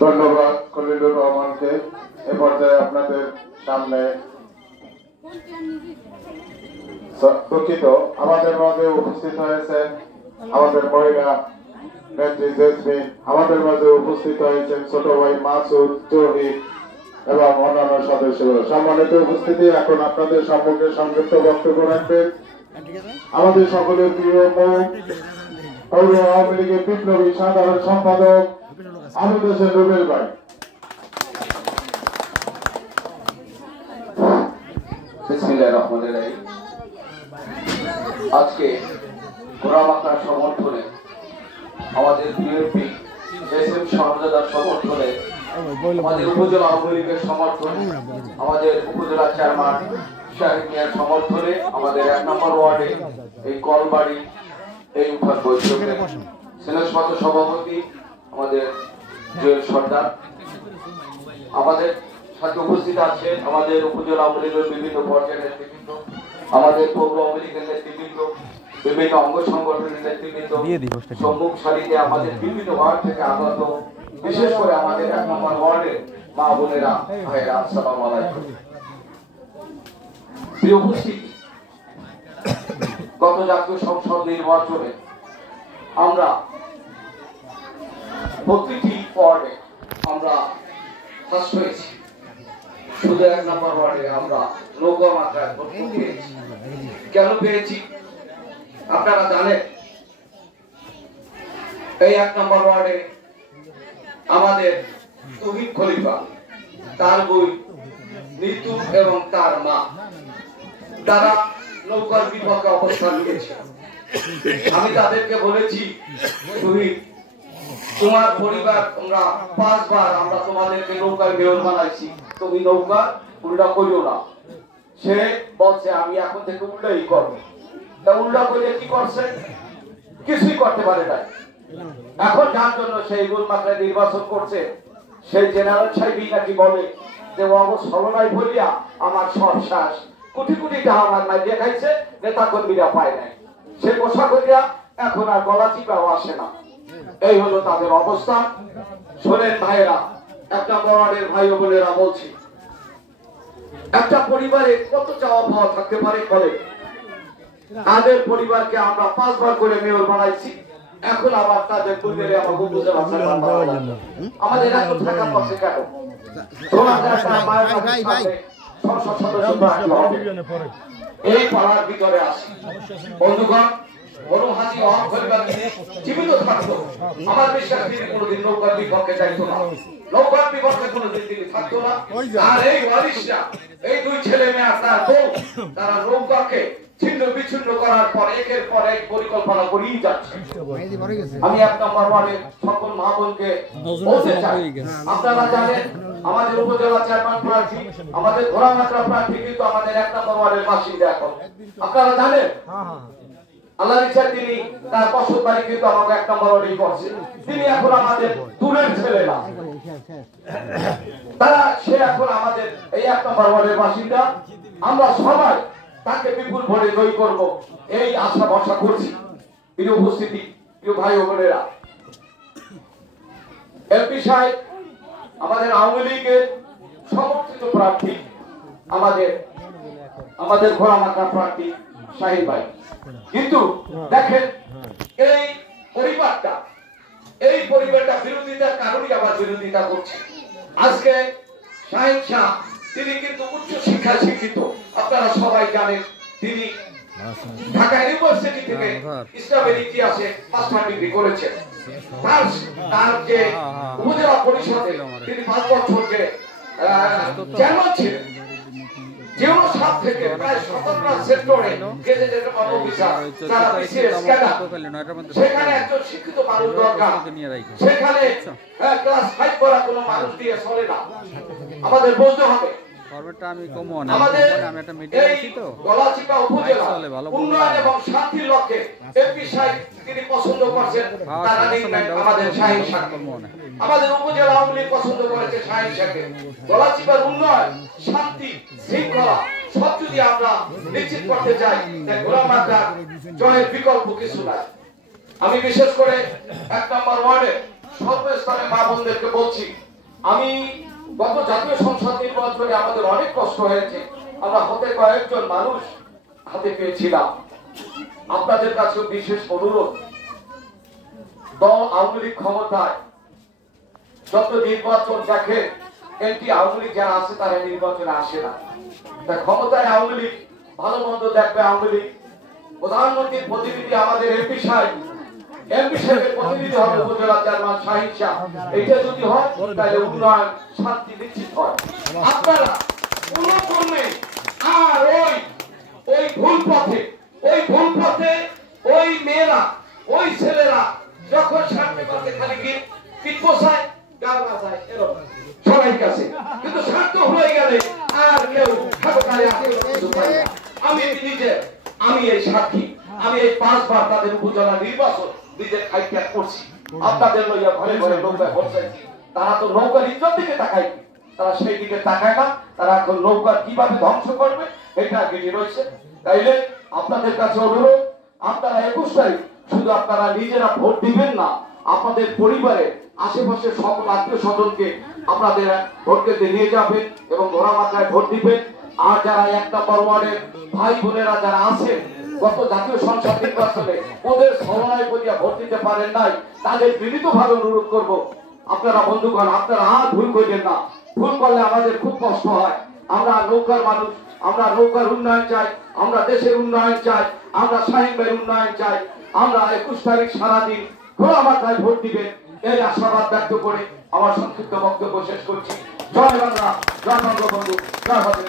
ধন্যবাদ খলিলুর রহমানকে। এ পর্যায়ে আপনাদের সামনে দুঃখিত আমাদের মাঝে উপস্থিত হয়েছেন আমাদের মহিলা নেত্রী জেসমিন, আমাদের মাঝে উপস্থিত হয়েছেন ছোট ভাই মাসুদ, জহির এবং অন্যান্য সদস্যরা। সম্মানিত উপস্থিতি, এখন আপনাদের সম্মুখে সংক্ষিপ্ত বক্তব্য রাখবেন আমাদের সকলের প্রিয় পৌর আওয়ামী লীগের বিপ্লবী সাধারণ সম্পাদক আমির হোসেন রুবেল ভাই। আজকে ঘোড়ামাখার সমর্থনে আমাদের বিএনপি এসএম সরদার সমর্থনে আমাদের উপজেলা আওয়ামী লীগের সমর্থনে আমাদের উপজেলা চেয়ারম্যান শাহিদ মিয়ার সমর্থনে আমাদের 1 নম্বর ওয়ার্ডে এই কলবাড়ি এই উঠান বৈঠকে সেনাসপাত সভাপতি আমাদের জুয়েল সর্দার, আমাদের সাথে উপস্থিত আছে আমাদের উপজেলা আওয়ামী লীগের বিভিন্ন পর্যায়ের নেতৃবৃন্দ, আমাদের পৌর আওয়ামী লীগের নেতৃবৃন্দ, বিভিন্ন অঙ্গ সংগঠনের নেতৃবৃন্দ, সম্মুখ সারিতে আমাদের বিভিন্ন ওয়ার্ড থেকে আগত, বিশেষ করে আমাদের 1 নম্বর ওয়ার্ডের মা বোনেরা ভাইরা, আসসালামু আলাইকুম। প্রিয় উপস্থিতি, গত জাতীয় সংসদ নির্বাচনে আমরা প্রতিটি ওয়ার্ডে আমরা ফার্স্ট হয়েছি, শুধু 1 নম্বর ওয়ার্ডে আমরা নৌকা মাত্রায় ভোট পেয়েছি। কেন পেয়েছি আপনারা জানেন? এই 1 নম্বর ওয়ার্ডে আমাদের তুহিন খলিফা, তার বই নিতু এবং তার মা, তারা নৌকার বিপক্ষে অবস্থান নিয়েছে। আমি তাদেরকে বলেছি, তুহিন তোমার পরিবার, তোমরা 5 বার আমরা তোমাদেরকে নৌকায় মেয়র বানাইছি, তুমি নৌকা উল্টা করিও না। সে বলছে আমি এখন থেকে উল্টাই করবো। তা উল্টা করে কি করছে? কিছুই করতে পারে না। এখন যার জন্য সেই গোলমাত্রায় নির্বাচন করছে, সেই জেনারেল সাহেবই নাকি বলে যে অবসরণায় বলিয়া আমার সব শ্বাস, কোটি কোটি টাকা আমার নাই দেখাইছে, নেতা কর্মীরা পায় নাই। সে পোশাক করিয়া এখন আর গলা চিপাও আসে না। এই হলো তাদের অবস্থা। শোনেন ভাইয়েরা, 1 নম্বর ওয়ার্ডের ভাই ও বোনেরা, বলছি একটা পরিবারে কত চাওয়া পাওয়া থাকতে পারে বলে? তাদের পরিবারকে আমরা 5 বার করে মেয়র বানাইছি, এখন আবার তাদের পরিবারে আমার বুঝে আমাদের এত টাকা পাচ্ছে কেন? এই পাড়ার ভিতরে আসি বন্ধুগণ, মনোহাজি জীবিত থাকতো আমার বিশ্বাস তিনি কোনোদিন নৌকার বিপক্ষে যাইতো না, নৌকার বিপক্ষে কোনোদিন তিনি থাকতো না। আর এই ওয়ারিশরা, এই 2 ছেলে মেয়ে তার বউ, তারা নৌকাকে ছিন্ন বিচ্ছিন্ন করার পর একের পর এক পরিকল্পনা করেই যাচ্ছে। আমি 1 নম্বর ওয়ার্ডের সকল মা বোনকে বলতে চাই, আপনারা জানেন আমাদের উপজেলা চেয়ারম্যান প্রার্থী, আমাদের ঘোড়ামাত্রা প্রার্থী কিন্তু আমাদের 1 নম্বর ওয়ার্ডের বাসিন্দা। এখন আপনারা জানেন আল্লাহর ইচ্ছা তিনি তার বসত বাড়ি কিন্তু আমাকে 1 নম্বর ওয়ার্ডেই করছে। তিনি এখন আমাদের দূরের ছেলে না, সে এখন আমাদের এই 1 নম্বর ওয়ার্ডের বাসিন্দা। আমরা সবাই তাকে বিপুল ভোটে জয়ী করব, এই আশা ভরসা করছি। প্রিয় উপস্থিতি, প্রিয় ভাই ও বোনেরা, এমপি সাহেব আমাদের আওয়ামী লীগের সমর্থিত প্রার্থী, আমাদের ঘোড়ামাত্রা প্রার্থী শাহিদ ভাই। কিন্তু দেখেন এই পরিবারটা বিরোধিতার কারণে আবার বিরোধিতা করছে। আজকে শাহিদ শাহ তিনি কিন্তু উচ্চ শিক্ষায় শিক্ষিত, আপনারা সবাই জানেন। তিনি ঢাকা ইউনিভার্সিটি থেকে ইসলামের ইতিহাসে মাস্টার ডিগ্রি করেছেন। তার যে উপজেলা পরিষদে তিনি 5 বছর যে চেয়ারম্যান ছিলেন, যেমন সব থেকে প্রায় 17টা সেক্টরে গেজেটেড অফিসার যারা বিসিএস ক্যাডার, সেখানে একজন শিক্ষিত মানুষ দরকার। সেখানে ক্লাস 5 পড়া কোনো মানুষ দিয়ে চলে না, আমাদের বলতে হবে। ফরম্যাটটা আমি কমও না, আমি একটা মিটিং আছি তো গলাচিপা উপজেলা উন্নয়ন এবং শান্তির লক্ষ্যে এমপি সাহেব তিনি পছন্দ করছেন, তারা নির্ণয় আমাদের শাহিন শাহ, আমাদের উপজেলা আওয়ামী লীগ পছন্দ করেছে শাহিন শাহকে। গলাচিপার উন্নয়ন, শান্তি, শৃঙ্খলা সব যদি আমরা নিশ্চিত করতে চাই, তাই ঘোড়ামাত্রার জয়ের বিকল্প কিছু নাই। আমি বিশেষ করে 1 নম্বর ওয়ার্ডে সর্বস্তরে মা বোনদেরকে বলছি, আমি গত জাতীয় সংসদ নির্বাচনে আমাদের অনেক কষ্ট হয়েছে, আমরা হাতে কয়েকজন মানুষ হাতে পেয়েছিলাম। আপনাদের কাছে বিশেষ অনুরোধ, দল আওয়ামী লীগ ক্ষমতায়, যত নির্বাচন দেখেন এমপি আওয়ামী লীগ যারা আছে তারা নির্বাচনে আসে না। তাই ক্ষমতায় আওয়ামী লীগ, ভালো মন্দ দেখবে আওয়ামী লীগ। প্রধানমন্ত্রীর প্রতিনিধি আমাদের এমপি সাহেবের প্রতিনিধি হবে উপজেলা চেয়ারম্যান শাহিন শাহ। এটা যদি হয় তাহলে উন্নয়ন শান্তি নিশ্চিত হয়। আপনারা কোন কর্মে আর ওই ভুল পথে ওই মেয়েরা, ওই ছেলেরা যখন সামনে পথে খালি পিঠ পোষায়, গাবলা যায় এরকম সবাই কাছে, কিন্তু স্বার্থ হয়ে গেলে আর কেউ ঠাকুরকারে কিছু পায় না। আমি এই সাক্ষী, আমি এই 5 বার তাদের উপজেলা নির্বাচন নিজের খাইত্যাগ করছি। আপনাদের লইয়া ঘরে ঘরে নৌকায় বসাইছি। তারা তো নৌকার ইজ্জত দিকে তাকায়, তারা সেই দিকে তাকায় না। তারা এখন নৌকা কিভাবে ধ্বংস করবে এটা গেটি রয়েছে। তাইলে আপনাদের কাছে অনুরোধ, আপনারা 21 তারিখ শুধু আপনারা নিজেরা ভোট দিবেন না, আপনাদের পরিবারে আশেপাশে সকল আত্মীয় স্বজনকে আপনাদের ভোট কেন্দ্রে নিয়ে যাবেন এবং ঘোড়া মাথায় ভোট দিবেন। আর যারা 1 নম্বর ওয়ার্ডের ভাই বোনেরা যারা আছেন, গত জাতীয় সংসদ নির্বাচনে ওদের সমন্বয় করিয়া ভোট দিতে পারেন নাই, তাদের বিনীতভাবে অনুরোধ করব, আপনারা বন্ধুগণ, আপনারা আর ভুল করবেন না। ভুল করলে আমাদের খুব কষ্ট হয়। আমরা নৌকার মানুষ, আমরা নৌকার উন্নয়ন চাই, আমরা দেশের উন্নয়ন চাই, আমরা শাহিন ভাইয়ের উন্নয়ন চাই। আমরা 21 তারিখ সারাদিন খোলা মাথায় ভোট দিবেন, এই আশাবাদ ব্যক্ত করে আমার সংক্ষিপ্ত বক্তব্য শেষ করছি। জয় বাংলা, জয় বঙ্গবন্ধু, জয় হাতে।